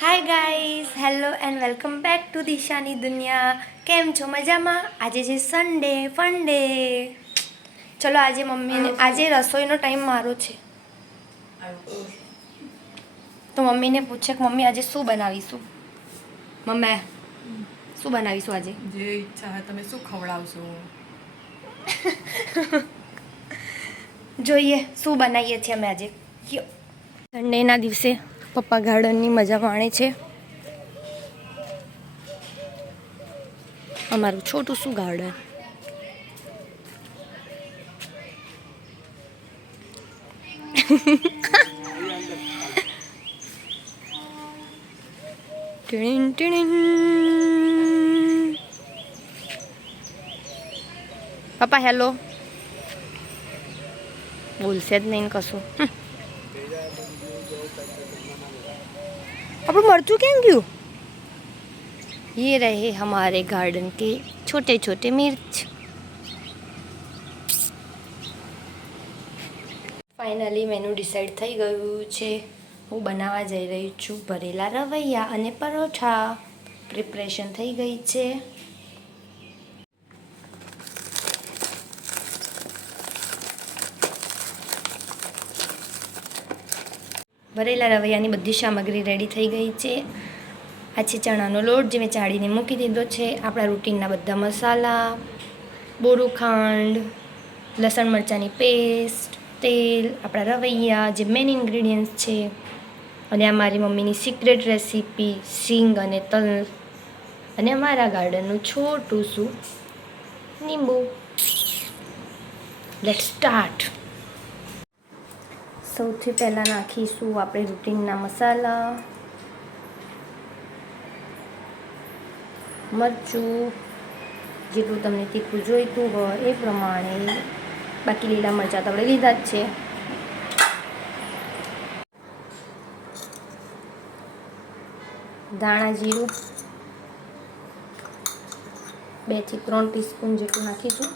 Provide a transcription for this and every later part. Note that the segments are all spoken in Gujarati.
Hi guys hello and welcome back to દિશાની દુનિયા કેમ છો? મજામાં? આજે છે સન્ડે ફન ડે ચલો આજે મમ્મીને આજે રસોઈનો ટાઈમ મારો છે. તો મમ્મીને પૂછે કે મમ્મી આજે શું બનાવીશું? મમ્મી શું બનાવીશું આજે? જે ઈચ્છા હોય તમે શું ખવડાવશો? જોઈએ શું બનાવીએ છીએ અમે આજે? સન્ડેના દિવસે પપ્પા ગાર્ડનની મજા માણે છે. અમારું છોટું શું ગાર્ડન? ટીણીન ટીણીન. પપ્પા હેલો બોલશે જ નહીં કશું. આપણું મરચું કેમ ગયું ये रहे हमारे गार्डन के छोटे छोटे मिर्च ફાઇનલી મેનુ ડિસાઈડ થઈ ગયું છે હું બનાવવા જઈ રહી છું ભરેલા રવૈયા અને પરોઠા પ્રિપરેશન થઈ ગઈ છે ભરેલા રવૈયાની બધી સામગ્રી રેડી થઈ ગઈ છે. આ છે ચણાનો લોટ જે મેં ચાળીને મૂકી દીધો છે. આપણા રૂટીનના બધા મસાલા, બોરું ખાંડ, લસણ મરચાંની પેસ્ટ તેલ, આપણા રવૈયા જે મેન ઇન્ગ્રીડિયન્ટ્સ છે. અને આ મારી મમ્મીની સિક્રેટ રેસીપી સિંગ અને તલ. અને અમારા ગાર્ડનનું છોટું શું? લીંબુ લેટ સ્ટાર્ટ સૌથી પહેલાં નાખીશું આપણે રૂટીનના મસાલા, મરચું, જેટલું તમને તીખું જોઈતું હોય એ પ્રમાણે બાકી લીલા મરચાં તો આપણે લીધા જ છે. ધાણા જીરું બેથી ત્રણ ટીસ્પૂન જેટલું નાખીશું.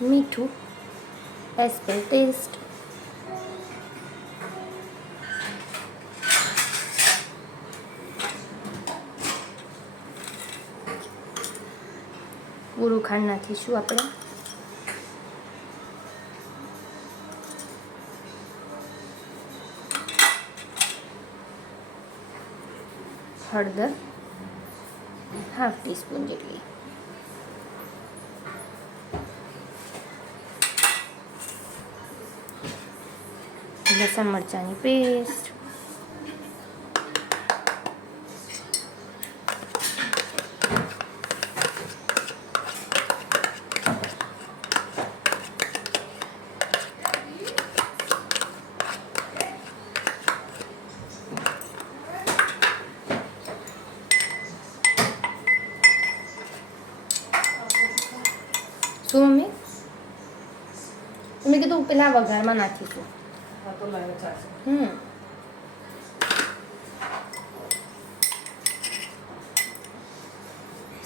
મીઠું એઝ પર ટેસ્ટ પૂરું ખાંડ નાખીશું આપણે. હળદર હાફ ટીસ્પૂન જેટલી. લસણ મરચાંની પેસ્ટ શું મમ્મી? મેં કીધું પેલા વઘારમાં નાખીશું. હા તો લાવે ચાલશે હમ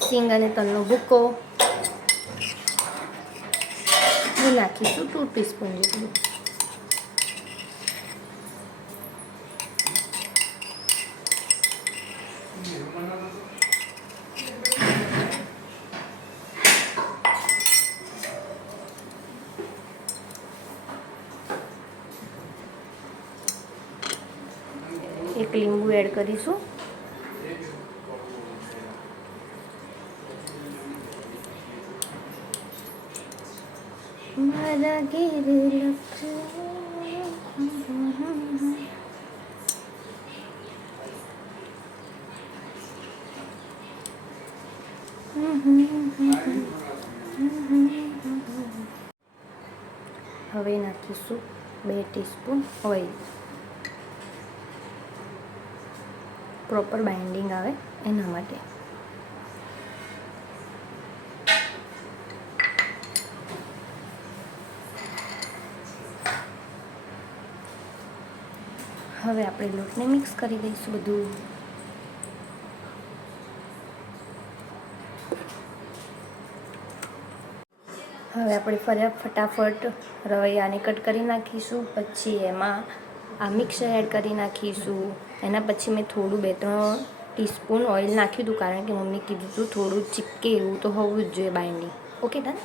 સિંગ અને તલનો ભૂકો એ નાખીશું ટુ ટીસ્પૂન જેટલું એક લીંબુ એડ કરીશું મારા ઘેર લખજો. હવે નાખીશું બે ટીસ્પૂન ઓઇલ પ્રોપર બાઇન્ડિંગ આવે એના માટે. હવે આપણે લોટને મિક્સ કરી દઈશું બધું. હવે આપણે ફર્યા ફટાફટ રવૈયાને કટ કરી નાખીશું, પછી એમાં આ મિક્સર એડ કરી નાખીશું. એના પછી મેં થોડું બે ત્રણ ટીસ્પૂન ઓઇલ નાખ્યું હતું કારણ કે મમ્મી કીધું હતું થોડું ચીપકે એવું તો હોવું જ જોઈએ બાઇન્ડિંગ ઓકે, ડન?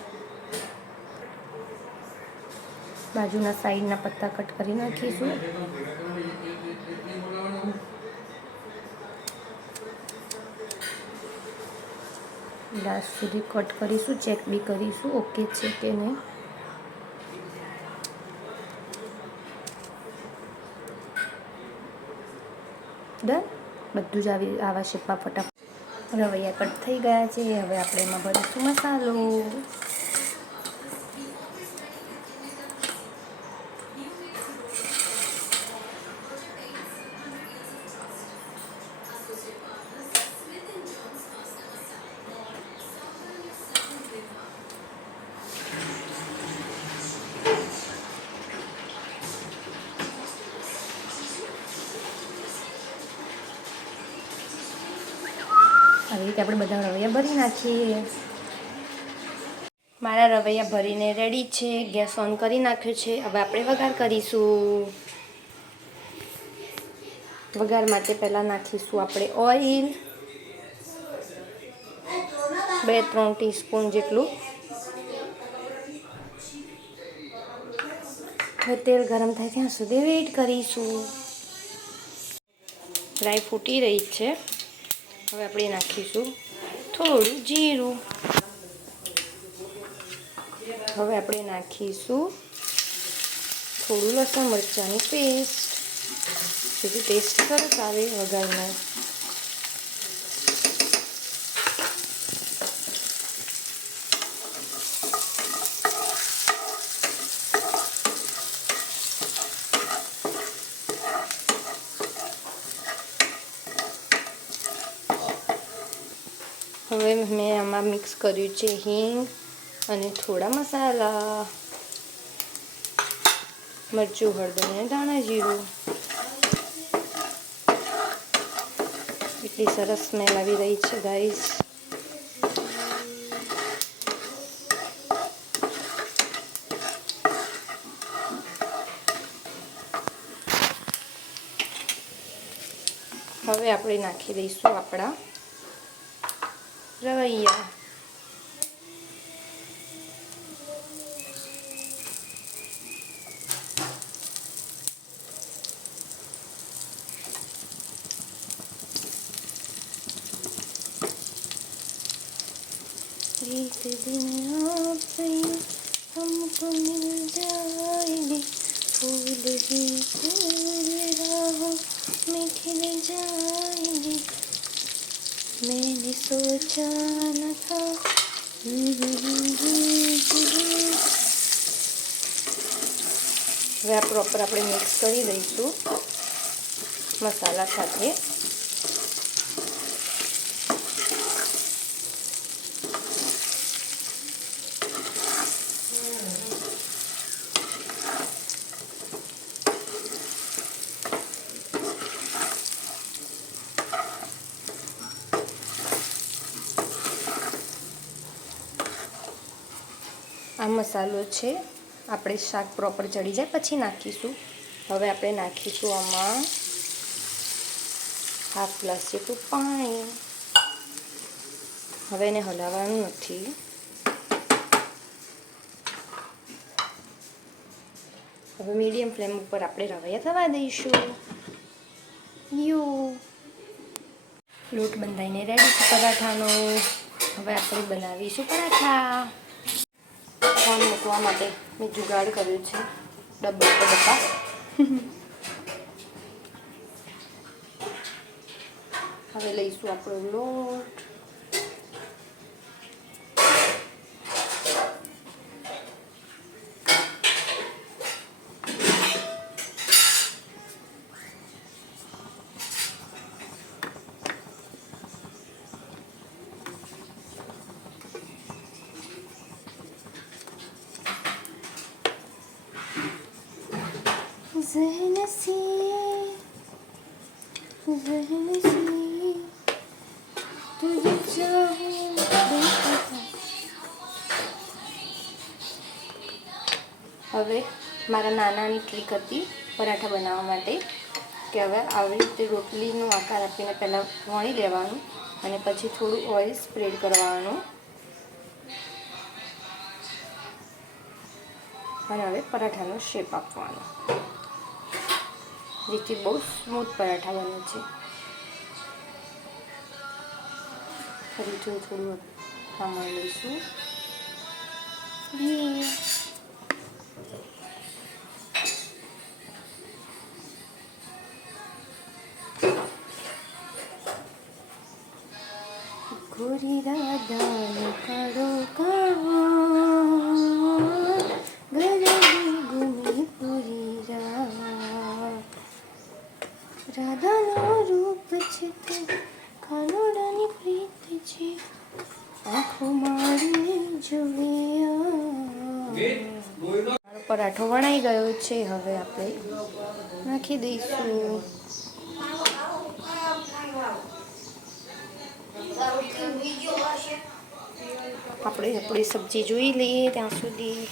બાજુના સાઈડના પત્તા કટ કરી નાખીશું. લાસ્ટ સુધી કટ કરીશું ચેક બી કરીશું, ઓકે છે કે નહીં? ડન બધું જ આવી, આવા શેપમાં ફટાફટ રવૈયા કટ થઈ ગયા છે. હવે આપણે એમાં ભરીશું મસાલો. રીતે આપણે બધા રવૈયા ભરી નાખીએ. મારા રવૈયા ભરીને રેડી છે, ગેસ ઓન કરી નાખ્યો છે. હવે આપણે વઘાર કરીશું. વઘાર માટે પહેલાં નાખીશું આપણે ઓઇલ બે, ત્રણ ટીસ્પૂન જેટલું. હવે તેલ ગરમ થાય ત્યાં સુધી વેઇટ કરીશું. રાઈ ફૂટી રહી છે. હવે આપણે નાખીશું થોડું જીરું. હવે આપણે નાખીશું થોડું લસણ મરચાંની પેસ્ટ. જેથી ટેસ્ટ સરસ આવે વઘારનો હવે મેં આમાં મિક્સ કર્યું છે હિંગ અને થોડા મસાલા. મરચું, હળદર અને ધાણા જીરું. એટલી સરસ સ્મેલ આવી રહી છે ગાઈસ હવે આપણે નાખી દઈશું આપણા la bahía. बीते दिन आपसे हमको मिल जाएगी फूल भी फूल राहों में खिल जाए मैंने सोचा न था હવે આ પ્રોપર આપણે મિક્સ કરી દઈશું મસાલા સાથે આ મસાલો છે. આપણે શાક પ્રોપર ચડી જાય, પછી નાખીશું. હવે આપણે નાખીશું આમાં હાફ ગ્લાસ જેટલું પાણી. હવે એને હલાવવાનું નથી. હવે મીડિયમ ફ્લેમ ઉપર આપણે રવૈયા થવા દઈશું. યુ. લોટ બંધાઈને રેડી છે પરાઠાનો. હવે આપણે બનાવીશું પરાઠા. ફોન મૂકવા માટે મેં જુગાડ કર્યું છે. ડબ્બા પર ડબ્બા હવે લઈશું આપણો લોટ. Zehmesi Zehmesi હવે મારા નાનાની ટ્રીક હતી પરાઠા બનાવવા માટે કે હવે આવી રીતે રોટલીનો આકાર આપીને પહેલાં વણી લેવાનું અને પછી થોડું ઓઇલ સ્પ્રેડ કરવાનું. અને હવે પરાઠાનો શેપ આપવાનો. જેથી બહુ સ્મૂથ પરાઠા બને છે ફરી થોડું થોડું સામાન લઈશું ઘી ગોરી રાધાનો કાળો કાળો પરાઠો વણાઈ ગયો છે, હવે આપણે નાખી દઈશું. આપણે આપણી સબ્જી જોઈ લઈએ ત્યાં સુધી.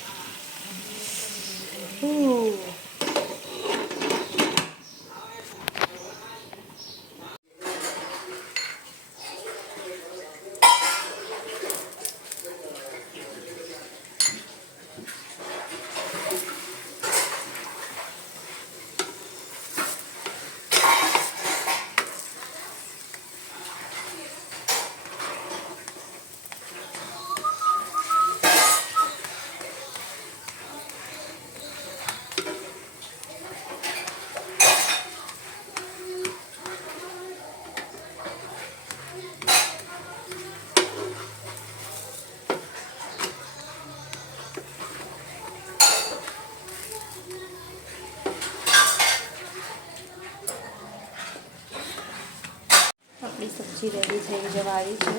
થઈ જવા આવી છે.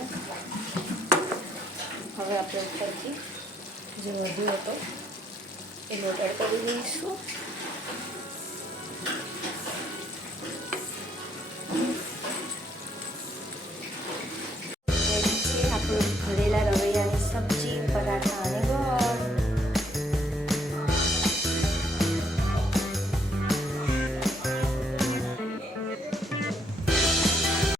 હવે આપણે ઉપરથી જે વધ્યો હતો, એનો કરી દઈશું. આપણું ભરેલા રવૈયાની સબ્જી